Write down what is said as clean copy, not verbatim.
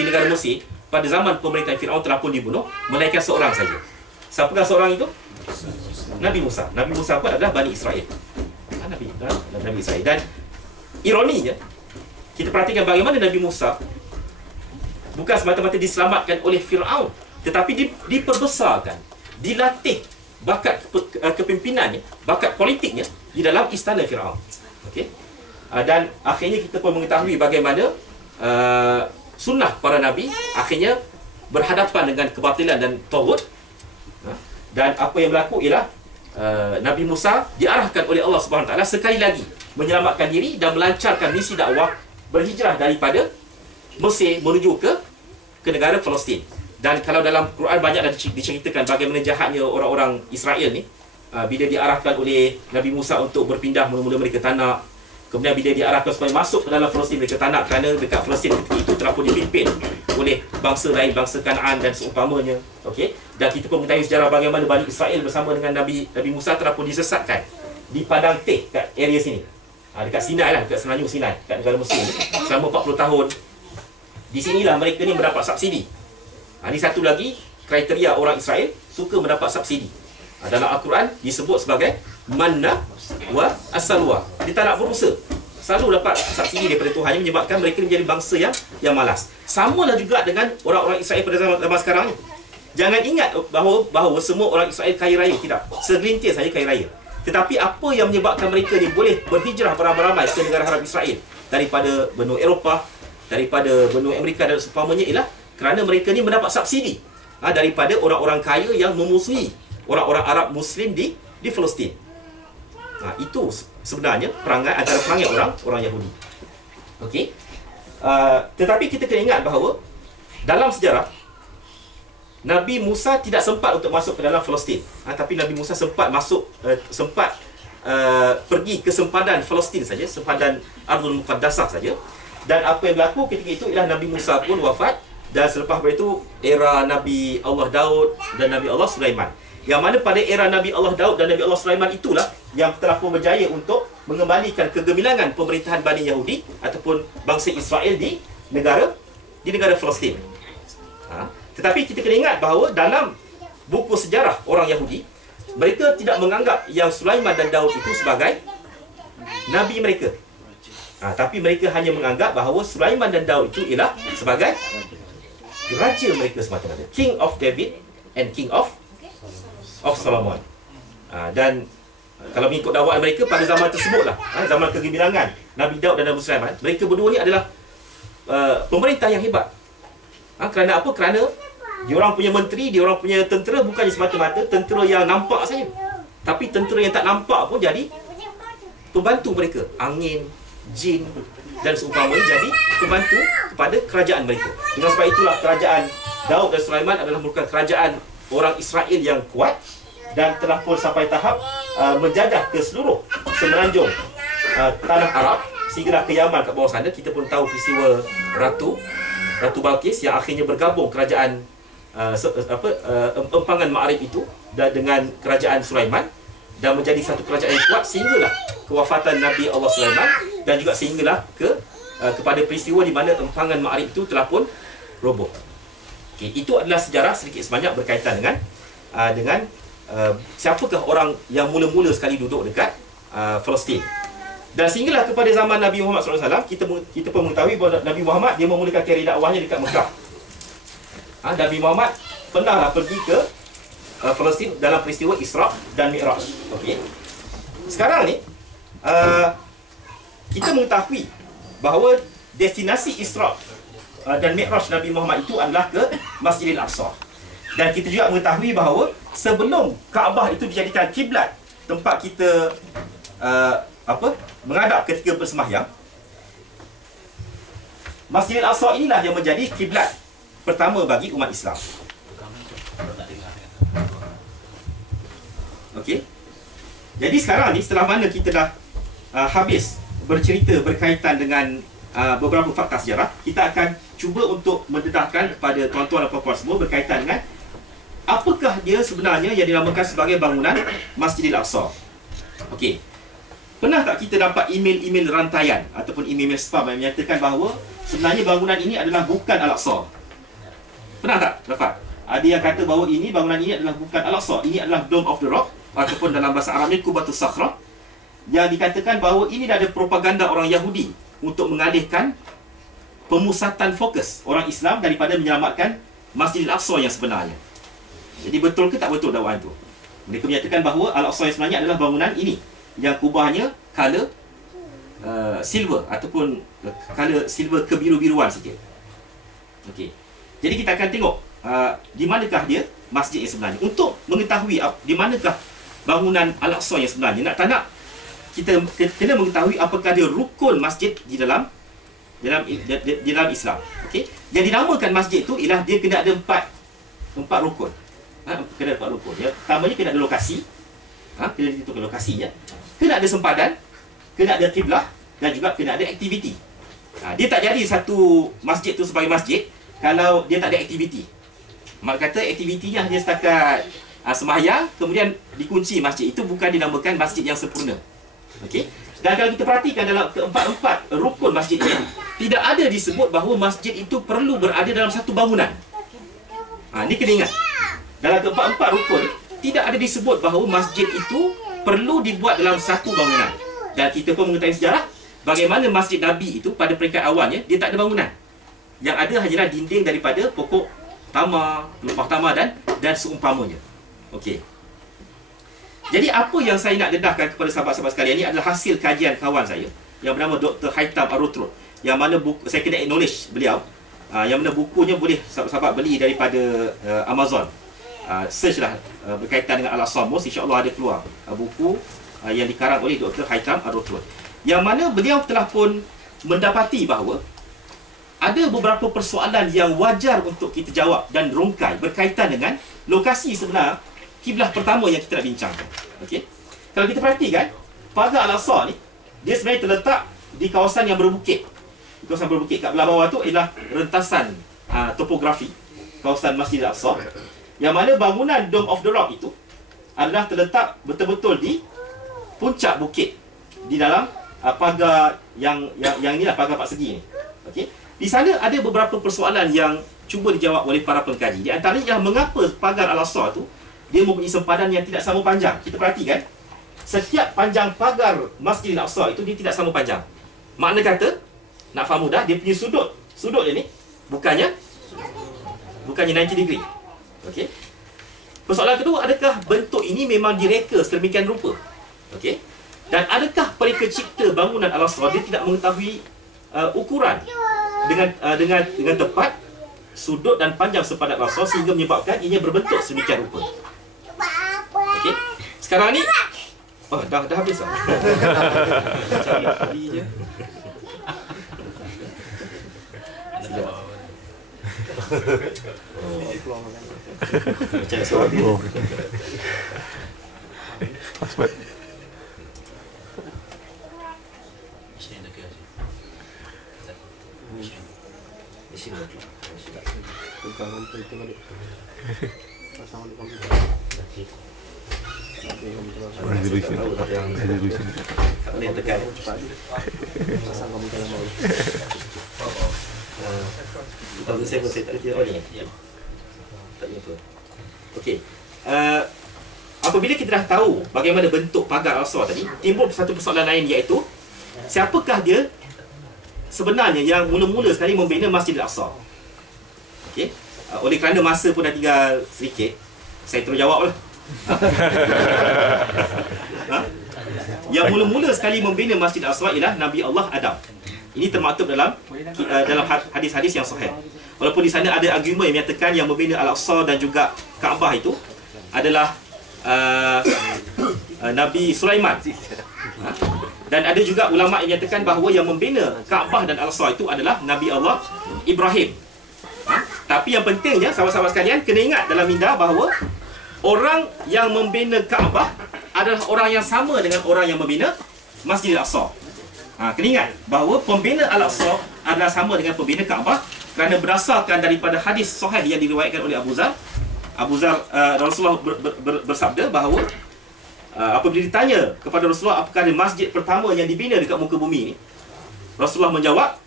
di negara Mesir pada zaman pemerintahan Firaun telah pun dibunuh, melainkan seorang saja. Siapakah seorang itu? Nabi Musa. Nabi Musa pun adalah Bani Israel. Nabi Israel. Dan ironinya, kita perhatikan bagaimana Nabi Musa bukan semata-mata diselamatkan oleh Firaun, tetapi diperbesarkan, dilatih bakat kepimpinannya, bakat politiknya di dalam istana Firaun. Okey. Dan akhirnya kita pun mengetahui bagaimana sunnah para nabi akhirnya berhadapan dengan kebatilan dan taghut. Dan apa yang berlaku ialah Nabi Musa diarahkan oleh Allah Subhanahu Wa Taala sekali lagi menyelamatkan diri dan melancarkan misi dakwah, berhijrah daripada Mesir menuju ke negara Palestin. Dan kalau dalam Quran banyak dah diceritakan bagaimana jahatnya orang-orang Israel ni bila diarahkan oleh Nabi Musa untuk berpindah, mula-mula mereka tak nak. Kemudian bila diarahkan supaya masuk ke dalam Palestin, mereka tak nak kerana dekat Palestin ketika itu telah pun dipimpin oleh bangsa lain, bangsa Kanaan dan seumpamanya. Okey. Dan kita pun mengetahui sejarah bagaimana Bani Israel bersama dengan Nabi Musa telah pun disesatkan di padang teh kat area sini. Dekat Sinai lah, dekat Semenanjung Sinai, kat negara Mesir ni, selama 40 tahun. Di sinilah mereka ni mendapat subsidi. Ini satu lagi kriteria orang Israel suka mendapat subsidi. Dalam Al-Quran disebut sebagai manna wa as-salwa. Dia tak nak berusaha, selalu dapat subsidi daripada Tuhan, yang menyebabkan mereka menjadi bangsa yang malas. Samalah juga dengan orang-orang Israel pada zaman sekarang ni. Jangan ingat bahawa semua orang Israel kaya raya. Tidak, segelintir saja kaya raya. Tetapi apa yang menyebabkan mereka ni boleh berhijrah beramai-ramai ke negara Arab Israel daripada benua Eropah, daripada benua Amerika dan seumpamanya, ialah kerana mereka ni mendapat subsidi daripada orang-orang kaya yang memusuhi orang-orang Arab Muslim di Palestin. Itu sebenarnya perangai antara perangai orang Yahudi. Okey. Tetapi kita kena ingat bahawa dalam sejarah Nabi Musa tidak sempat untuk masuk ke dalam Palestin. Tapi Nabi Musa sempat pergi ke sempadan Palestin saja, sempadan Ardul Muqaddasah saja. Dan apa yang berlaku ketika itu ialah Nabi Musa pun wafat, dan selepas itu era Nabi Allah Daud dan Nabi Allah Sulaiman. Yang mana pada era Nabi Allah Daud dan Nabi Allah Sulaiman itulah yang telah pun berjaya untuk mengembalikan kegemilangan pemerintahan Bani Yahudi ataupun bangsa Israel di negara Palestin. Tetapi kita kena ingat bahawa dalam buku sejarah orang Yahudi, mereka tidak menganggap yang Sulaiman dan Daud itu sebagai nabi mereka. Tapi mereka hanya menganggap bahawa Sulaiman dan Daud itu ialah sebagai raja mereka semata-mata, King of David and King of Solomon. Dan kalau mengikut dakwaan mereka pada zaman tersebutlah, zaman kegemilangan Nabi Daud dan Nabi Sulaiman, mereka berdua ni adalah pemerintah yang hebat. Kerana apa? Kerana diorang punya menteri, diorang punya tentera bukannya semata-mata tentera yang nampak saja, tapi tentera yang tak nampak pun jadi pembantu mereka. Angin, jin dan seumpamanya jadi pembantu kepada kerajaan mereka. Dengan sebab itulah kerajaan Daud dan Sulaiman adalah merupakan kerajaan orang Israel yang kuat dan telah pun sampai tahap menjajah ke seluruh semenanjung tanah Arab sehinggalah ke Yaman kat bawah sana. Kita pun tahu peristiwa Ratu Balqis yang akhirnya bergabung kerajaan empangan Ma'arib itu dan dengan kerajaan Sulaiman, dan menjadi satu kerajaan yang kuat sehinggalah kewafatan Nabi Allah Sulaiman, dan juga sehinggalah kepada peristiwa di mana empangan Ma'arib itu telah pun roboh. Okay, itu adalah sejarah sedikit sebanyak berkaitan dengan siapakah orang yang mula-mula sekali duduk dekat Palestin. Dan sehinggalah kepada zaman Nabi Muhammad SAW, kita pun mengetahui bahawa Nabi Muhammad dia memulakan kari dakwahnya dekat Mekah. Nabi Muhammad pernahlah pergi ke Palestin dalam peristiwa Isra dan Mi'raj. Okey. Sekarang ni kita mengetahui bahawa destinasi Isra dan Mi'raj Nabi Muhammad itu adalah ke Masjidil Aqsa. Dan kita juga mengetahui bahawa sebelum Kaabah itu dijadikan kiblat tempat kita menghadap ketika bersembahyang, Masjidil Aqsa inilah yang menjadi kiblat pertama bagi umat Islam. Okey. Jadi sekarang ni setelah mana kita dah habis bercerita berkaitan dengan beberapa fakta sejarah, kita akan cuba untuk mendedahkan kepada tuan-tuan dan puan-puan semua berkaitan dengan apakah dia sebenarnya yang dinamakan sebagai bangunan Masjidil Aqsa. Okey. Pernah tak kita dapat email-email rantaian ataupun email spam yang menyatakan bahawa sebenarnya bangunan ini adalah bukan Al-Aqsa. Pernah tak dapat? Ada yang kata bahawa ini bangunan ini adalah bukan Al-Aqsa, ini adalah Dome of the Rock, ataupun dalam bahasa Arabnya Qubatus Sakhra, yang dikatakan bahawa ini dah ada propaganda orang Yahudi untuk mengalihkan pemusatan fokus orang Islam daripada menyelamatkan Masjid Al-Aqsa yang sebenarnya. Jadi betul ke tak betul dakwaan itu? Mereka menyatakan bahawa Al-Aqsa yang sebenarnya adalah bangunan ini, yang kubahnya color silver, ataupun color silver kebiru-biruan sikit. Okey. Jadi kita akan tengok di manakah dia masjid yang sebenarnya, untuk mengetahui di manakah bangunan Al-Aqsa yang sebenarnya. Nak tak nak, kita kena mengetahui apakah dia rukun masjid di dalam Islam. Okey. Yang dinamakan masjid itu ialah dia kena ada empat rukun. Kena ada 4 rukun. Ya, pertamanya kena ada lokasi. Kena ditentukan lokasi ya. Kena ada sempadan, kena ada kiblah, dan juga kena ada aktiviti. Dia tak jadi satu masjid tu sebagai masjid kalau dia tak ada aktiviti. Mak kata aktivitinya hanya setakat sembahyang, kemudian dikunci masjid. Itu bukan dinamakan masjid yang sempurna. Okey. Dan kalau kita perhatikan dalam keempat-empat rukun masjid ini, tidak ada disebut bahawa masjid itu perlu berada dalam satu bangunan. Ini kena ingat. Dalam keempat-empat rukun, tidak ada disebut bahawa masjid itu perlu dibuat dalam satu bangunan. Dan kita pun mengetahui sejarah bagaimana masjid Nabi itu pada peringkat awalnya, dia tak ada bangunan. Yang ada hanyalah dinding daripada pokok tamar, pelepah tamar dan seumpamanya. Okey. Jadi apa yang saya nak dedahkan kepada sahabat-sahabat sekalian ini adalah hasil kajian kawan saya yang bernama Dr. Haitam Ar-Rutrud, yang mana buku, saya kena acknowledge beliau, yang mana bukunya boleh sahabat-sahabat beli daripada Amazon. Search lah berkaitan dengan Al-Aqsa Mosque, insya-Allah ada keluar buku yang dikarang oleh Dr. Haitam Ar-Rutrud, yang mana beliau telah pun mendapati bahawa ada beberapa persoalan yang wajar untuk kita jawab dan rungkai berkaitan dengan lokasi sebenar kiblah pertama yang kita nak bincangkan. Okey. Kalau kita perhatikan, pagar Al-Aqsa ni, dia sebenarnya terletak di kawasan yang berbukit. Kawasan berbukit kat belah bawah tu ialah rentasan topografi kawasan Masjid Al-Aqsa, yang mana bangunan Dome of the Rock itu adalah terletak betul-betul di puncak bukit, di dalam pagar yang inilah pagar persegi ni. Okey. Di sana ada beberapa persoalan yang cuba dijawab oleh para pengkaji. Di antaranya ialah mengapa pagar Al-Aqsa tu dia mempunyai sempadan yang tidak sama panjang. Kita perhatikan, setiap panjang pagar Masjid Al-Aqsa itu dia tidak sama panjang. Makna kata, nak faham mudah, dia punya sudut dia ni bukannya 90 degree. Okey. Persoalan kedua, adakah bentuk ini memang direka sedemikian rupa? Okey. Dan adakah mereka cipta bangunan Al-Aqsa dia tidak mengetahui ukuran dengan tepat sudut dan panjang sempadan Al-Aqsa sehingga menyebabkan ianya berbentuk sedemikian rupa. Okey. Sekarang ni dah habis dah. Cari tadi je. Cari soal dia. Password. Okey. Apabila kita dah tahu bagaimana bentuk pagar Al-Aqsa tadi, timbul satu persoalan lain, iaitu siapakah dia sebenarnya yang mula-mula sekali membina Masjid Al-Aqsa? Okey. Oleh kerana masa pun dah tinggal sedikit, saya terus jawab lah. Yang mula-mula sekali membina Masjid Al-Aqsa ialah Nabi Allah Adam. Ini termaktub dalam hadis-hadis yang sahih. Walaupun di sana ada argument yang menyatakan yang membina Al-Aqsa dan juga Kaabah itu adalah Nabi Sulaiman. Dan ada juga ulama yang menyatakan bahawa yang membina Kaabah dan Al-Aqsa itu adalah Nabi Allah Ibrahim. Tapi yang pentingnya, sahabat-sahabat sekalian, kena ingat dalam minda bahawa orang yang membina Kaabah adalah orang yang sama dengan orang yang membina Masjid Al-Aqsa. Kena ingat bahawa pembina Al-Aqsa adalah sama dengan pembina Kaabah, kerana berdasarkan daripada hadis sahih yang diriwayatkan oleh Abu Zar, Rasulullah bersabda bahawa apabila ditanya kepada Rasulullah apakah ada masjid pertama yang dibina dekat muka bumi ini, Rasulullah menjawab,